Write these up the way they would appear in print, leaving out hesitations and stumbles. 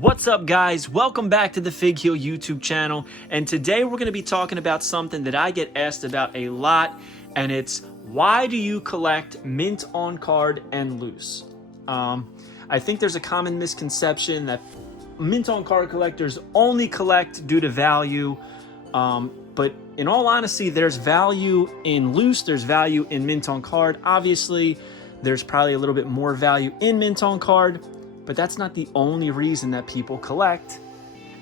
What's up, guys? Welcome back to the Fig Heel YouTube channel, and today we're going to be talking about something that I get asked about a lot, and it's why do you collect mint on card and loose? I think there's a common misconception that mint on card collectors only collect due to value, but in all honesty, there's value in loose, there's value in mint on card. Obviously, there's probably a little bit more value in mint on card, but that's not the only reason that people collect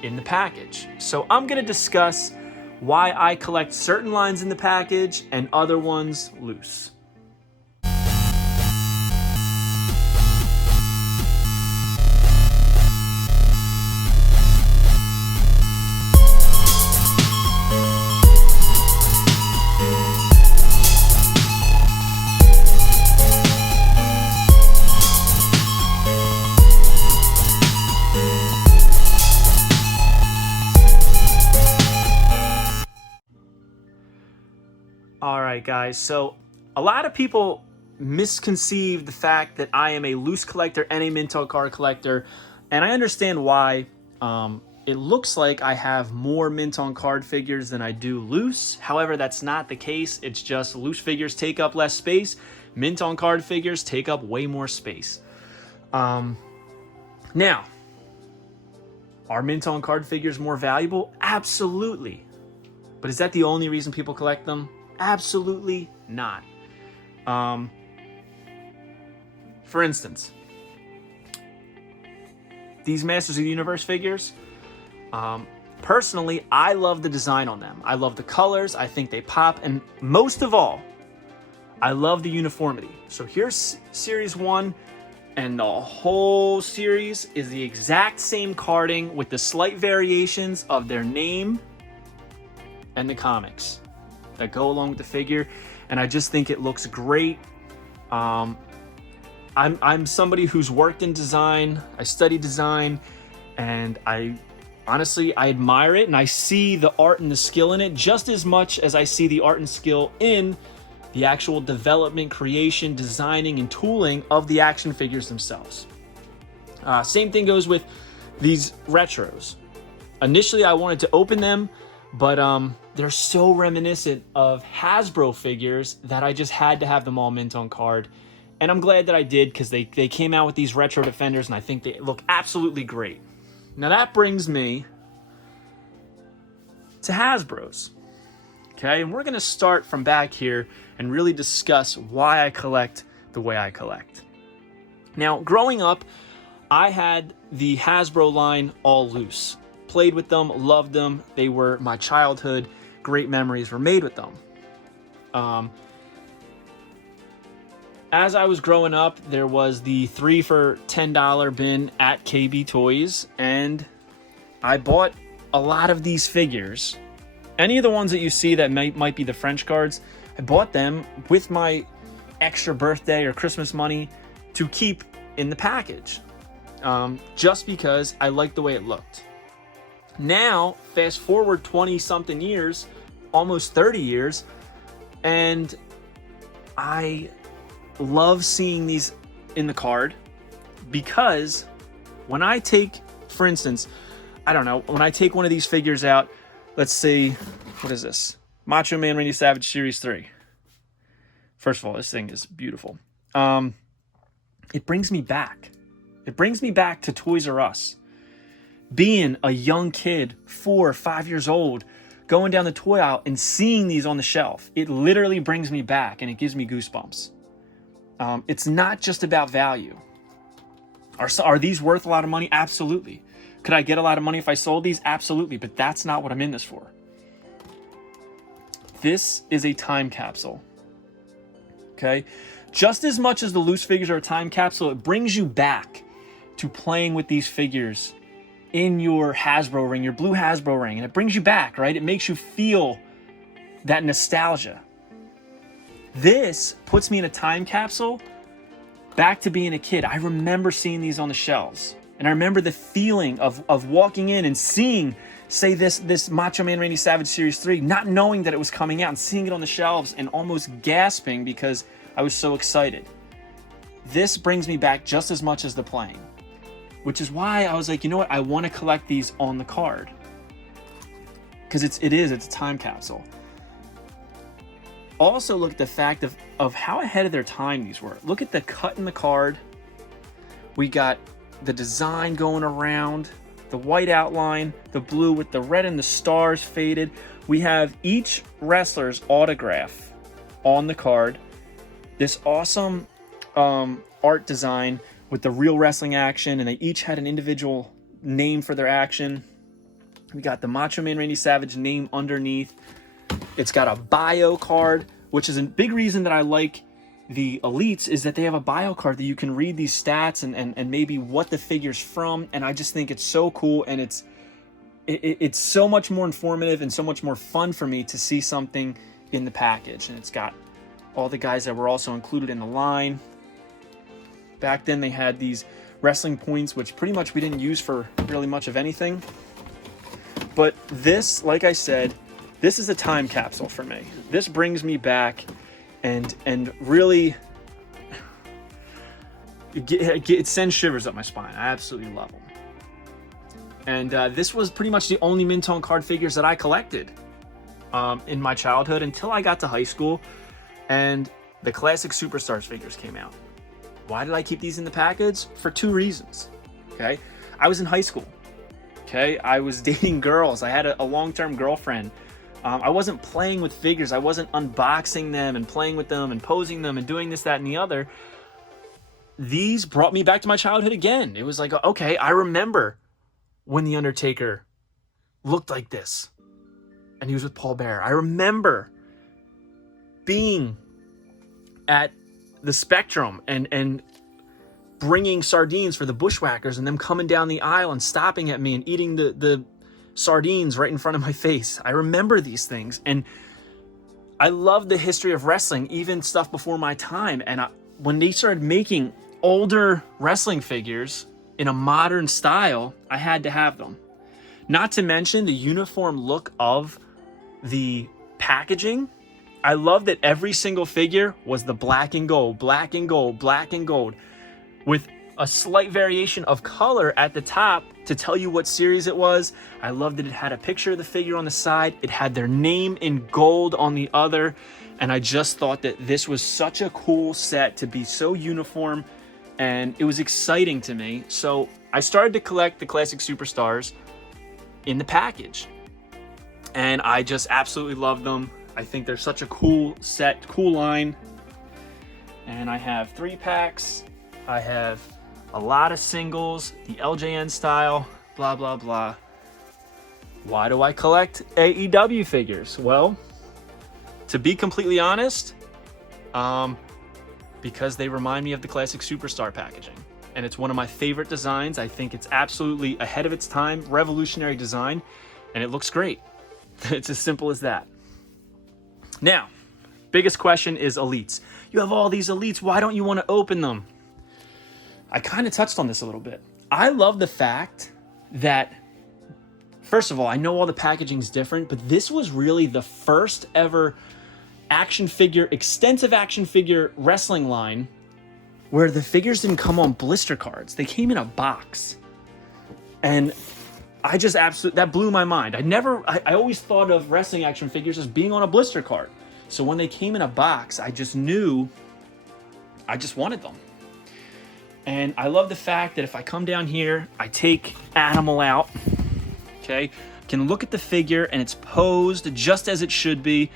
in the package. So I'm going to discuss why I collect certain lines in the package and other ones loose. Alright guys, so a lot of people misconceive the fact that I am a loose collector and a mint on card collector, and I understand why. It looks like I have more mint on card figures than I do loose. However, that's not the case. It's just loose figures take up less space. Mint on card figures take up way more space. Now, are mint on card figures more valuable? Absolutely. But is that the only reason people collect them? Absolutely not. For instance, these Masters of the Universe figures, personally, I love the design on them. I love the colors. I think they pop. And most of all, I love the uniformity. So here's Series 1, and the whole series is the exact same carding with the slight variations of their name and the comics that go along with the figure, and I just think it looks great. I'm somebody who's worked in design. I study design, and I honestly admire it, and I see the art and the skill in it just as much as I see the art and skill in the actual development, creation, designing, and tooling of the action figures themselves. Same thing goes with these retros. Initially, I wanted to open them, but they're so reminiscent of Hasbro figures that I just had to have them all mint on card. And I'm glad that I did, because they came out with these retro defenders, and I think they look absolutely great. Now that brings me to Hasbro's. Okay, and we're going to start from back here and really discuss why I collect the way I collect. Now, growing up, I had the Hasbro line all loose. Played with them, loved them. They were my childhood. Great memories were made with them. As I was growing up, there was the 3 for $10 bin at KB Toys, and I bought a lot of these figures. Any of the ones that you see that might be the French cards, I bought them with my extra birthday or Christmas money to keep in the package, just because I liked the way it looked. Now, fast forward 20-something years, almost 30 years, and I love seeing these in the card, because when I take, for instance, I don't know, when I take one of these figures out, let's see, what is this? Macho Man Randy Savage Series 3. First of all, this thing is beautiful. It brings me back. It brings me back to Toys R Us. Being a young kid, 4 or 5 years old, going down the toy aisle and seeing these on the shelf, it literally brings me back, and it gives me goosebumps. It's not just about value. Are these worth a lot of money? Absolutely. Could I get a lot of money if I sold these? Absolutely, but that's not what I'm in this for. This is a time capsule. Okay? Just as much as the loose figures are a time capsule, it brings you back to playing with these figures in your Hasbro ring, your blue Hasbro ring, and it brings you back, right? It makes you feel that nostalgia. This puts me in a time capsule back to being a kid. I remember seeing these on the shelves, and I remember the feeling of walking in and seeing, say, this Macho Man Randy Savage Series 3, not knowing that it was coming out, and seeing it on the shelves and almost gasping because I was so excited. This brings me back just as much as the playing. which is why I was like, you know what? I want to collect these on the card. Because it's a time capsule. Also, look at the fact of how ahead of their time these were. Look at the cut in the card. We got the design going around, the white outline, the blue with the red and the stars faded. We have each wrestler's autograph on the card. This awesome art design with the real wrestling action, and they each had an individual name for their action. We got the Macho Man Randy Savage name underneath. It's got a bio card, which is a big reason that I like the Elites, is that they have a bio card that you can read these stats and maybe what the figure's from. And I just think it's so cool, and it's so much more informative and so much more fun for me to see something in the package. And it's got all the guys that were also included in the line. Back then they had these wrestling points, which pretty much we didn't use for really much of anything. But this, like I said, this is a time capsule for me. This brings me back and really it sends shivers up my spine. I absolutely love them. And this was pretty much the only Minton card figures that I collected in my childhood until I got to high school and the Classic Superstars figures came out. Why did I keep these in the package? For 2 reasons. Okay, I was in high school. Okay, I was dating girls. I had a long-term girlfriend. I wasn't playing with figures. I wasn't unboxing them and playing with them and posing them and doing this, that, and the other. These brought me back to my childhood again. It was like, okay, I remember when The Undertaker looked like this and he was with Paul Bearer. I remember being at the Spectrum and bringing sardines for the Bushwhackers and them coming down the aisle and stopping at me and eating the sardines right in front of my face. I remember these things, and I love the history of wrestling, even stuff before my time. And when they started making older wrestling figures in a modern style, I had to have them. Not to mention the uniform look of the packaging. I love that every single figure was the black and gold, black and gold, black and gold, with a slight variation of color at the top to tell you what series it was. I love that it had a picture of the figure on the side. It had their name in gold on the other. And I just thought that this was such a cool set to be so uniform, and it was exciting to me. So I started to collect the Classic Superstars in the package, and I just absolutely love them. I think they're such a cool set, cool line. And I have 3-packs. I have a lot of singles, the LJN style, blah, blah, blah. Why do I collect AEW figures? Well, to be completely honest, because they remind me of the Classic Superstar packaging. And it's one of my favorite designs. I think it's absolutely ahead of its time, revolutionary design, and it looks great. It's as simple as that. Now, biggest question is Elites. You have all these Elites, why don't you want to open them? I kind of touched on this a little bit. I love the fact that, first of all, I know all the packaging's different, but this was really the first ever extensive action figure wrestling line where the figures didn't come on blister cards. They came in a box. And I just that blew my mind. I always thought of wrestling action figures as being on a blister card. So when they came in a box, I just knew I just wanted them. And I love the fact that if I come down here, I take Animal out, okay? Can look at the figure and it's posed just as it should be,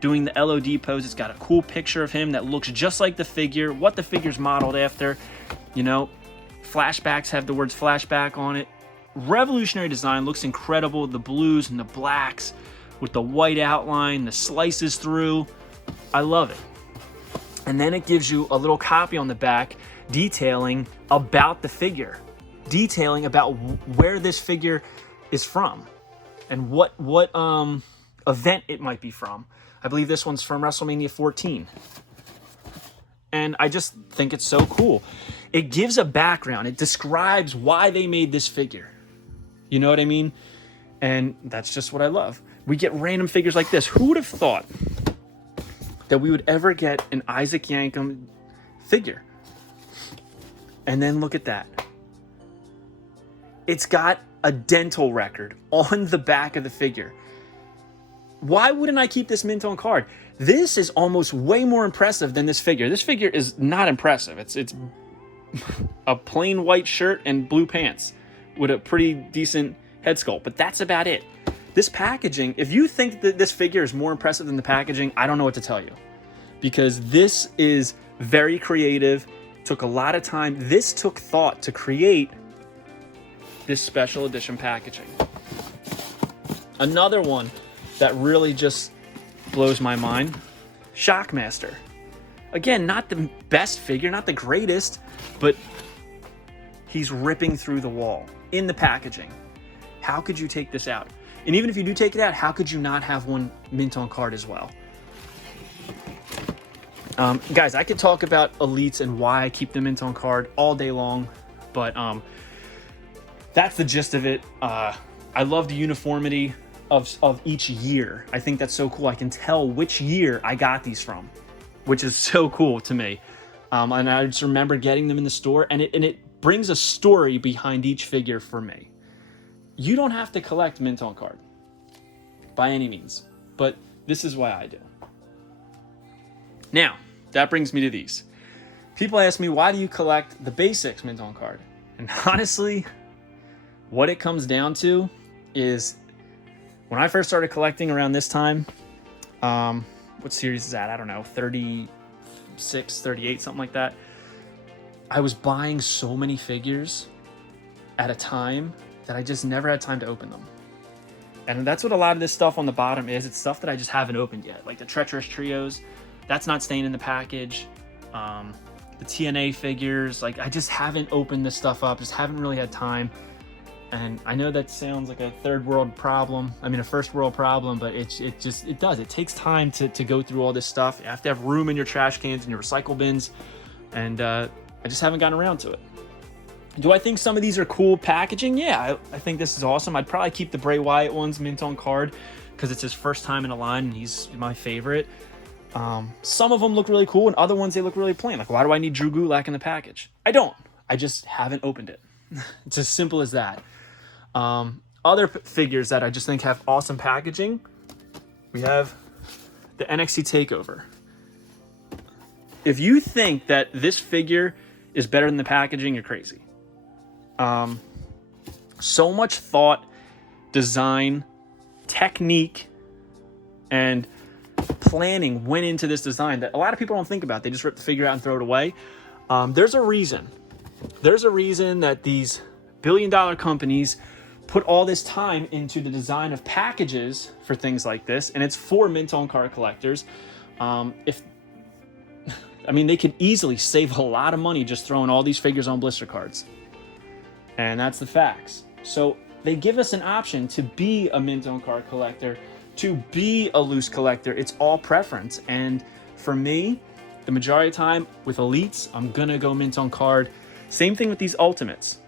doing the LOD pose. It's got a cool picture of him that looks just like the figure, what the figure's modeled after. You know, flashbacks have the words flashback on it. Revolutionary design, looks incredible. The blues and the blacks with the white outline, the slices through. I love it. And then it gives you a little copy on the back detailing about the figure, detailing about where this figure is from and what event it might be from. I believe this one's from WrestleMania 14. And I just think it's so cool. It gives a background. It describes why they made this figure. You know what I mean? And that's just what I love. We get random figures like this. Who would have thought that we would ever get an Isaac Yankem figure? And then look at that. It's got a dental record on the back of the figure. Why wouldn't I keep this mint on card? This is almost way more impressive than this figure. This figure is not impressive. It's a plain white shirt and blue pants with a pretty decent head sculpt, but that's about it. This packaging, if you think that this figure is more impressive than the packaging, I don't know what to tell you. Because this is very creative, took a lot of time. This took thought to create this special edition packaging. Another one that really just blows my mind, Shockmaster. Again, not the best figure, not the greatest, but he's ripping through the wall in the packaging. How could you take this out? And even if you do take it out, how could you not have one mint on card as well? Guys, I could talk about elites and why I keep them mint on card all day long, but that's the gist of it. I love the uniformity of each year. I think that's so cool. I can tell which year I got these from, which is so cool to me. And I just remember getting them in the store, and it brings a story behind each figure for me. You don't have to collect mint on card by any means, but this is why I do. Now, that brings me to these. People ask me, why do you collect the basics mint on card? And honestly, what it comes down to is when I first started collecting around this time, what series is that? I don't know, 36, 38, something like that. I was buying so many figures at a time that I just never had time to open them. And that's what a lot of this stuff on the bottom is. It's stuff that I just haven't opened yet. Like the Treacherous Trios, that's not staying in the package. The TNA figures, like I just haven't opened this stuff up, just haven't really had time. And I know that sounds like a third world problem. I mean, a first world problem, but it does. It takes time to go through all this stuff. You have to have room in your trash cans and your recycle bins. And I just haven't gotten around to it. Do I think some of these are cool packaging? Yeah, I think this is awesome. I'd probably keep the Bray Wyatt ones mint on card because it's his first time in a line and he's my favorite. Some of them look really cool and other ones, they look really plain. Like, why do I need Drew Gulak in the package? I don't. I just haven't opened it. It's as simple as that. Other figures that I just think have awesome packaging, we have the Nxt Takeover. If you think that this figure is better than the packaging, you're crazy. So much thought, design, technique, and planning went into this design that a lot of people don't think about. They just rip the figure out and throw it away. There's a reason. There's a reason that these billion-dollar companies put all this time into the design of packages for things like this, and it's for mint on card collectors. They could easily save a lot of money just throwing all these figures on blister cards. And that's the facts. So they give us an option to be a mint on card collector, to be a loose collector. It's all preference. And for me, the majority of the time with elites, I'm gonna go mint on card. Same thing with these ultimates.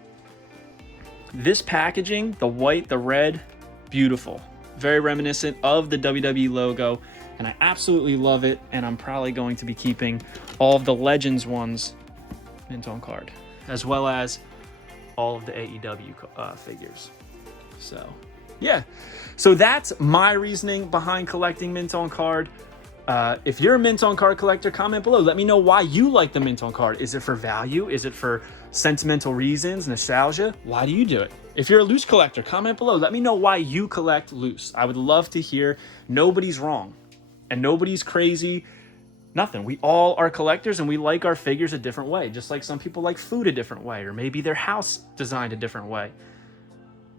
This packaging, the white, the red, beautiful. Very reminiscent of the WWE logo. And I absolutely love it. And I'm probably going to be keeping all of the Legends ones mint on card, as well as all of the AEW figures. So, yeah. So that's my reasoning behind collecting mint on card. If you're a mint on card collector, comment below. Let me know why you like the mint on card. Is it for value? Is it for sentimental reasons, nostalgia? Why do you do it? If you're a loose collector, comment below. Let me know why you collect loose. I would love to hear. Nobody's wrong and nobody's crazy. Nothing. We all are collectors and we like our figures a different way. Just like some people like food a different way, or maybe their house designed a different way.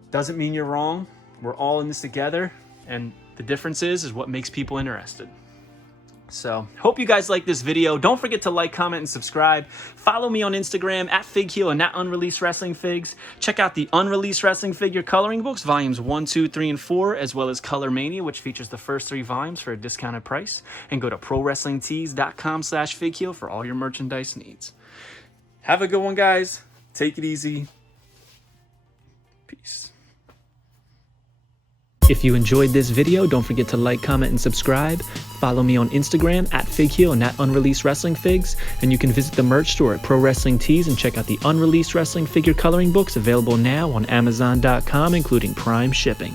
Doesn't mean you're wrong. We're all in this together, and the difference is what makes people interested. So, hope you guys like this video. Don't forget to like, comment, and subscribe. Follow me on Instagram at FigHeel and at Unreleased Wrestling Figs. Check out the Unreleased Wrestling Figure coloring books, volumes 1, 2, 3, and 4, as well as Color Mania, which features the first 3 volumes for a discounted price. And go to ProWrestlingTees.com/FigHeel for all your merchandise needs. Have a good one, guys. Take it easy. Peace. If you enjoyed this video, don't forget to like, comment, and subscribe. Follow me on Instagram at FigHeel and at Unreleased Wrestling Figs. And you can visit the merch store at Pro Wrestling Tees and check out the Unreleased Wrestling figure coloring books available now on Amazon.com, including Prime shipping.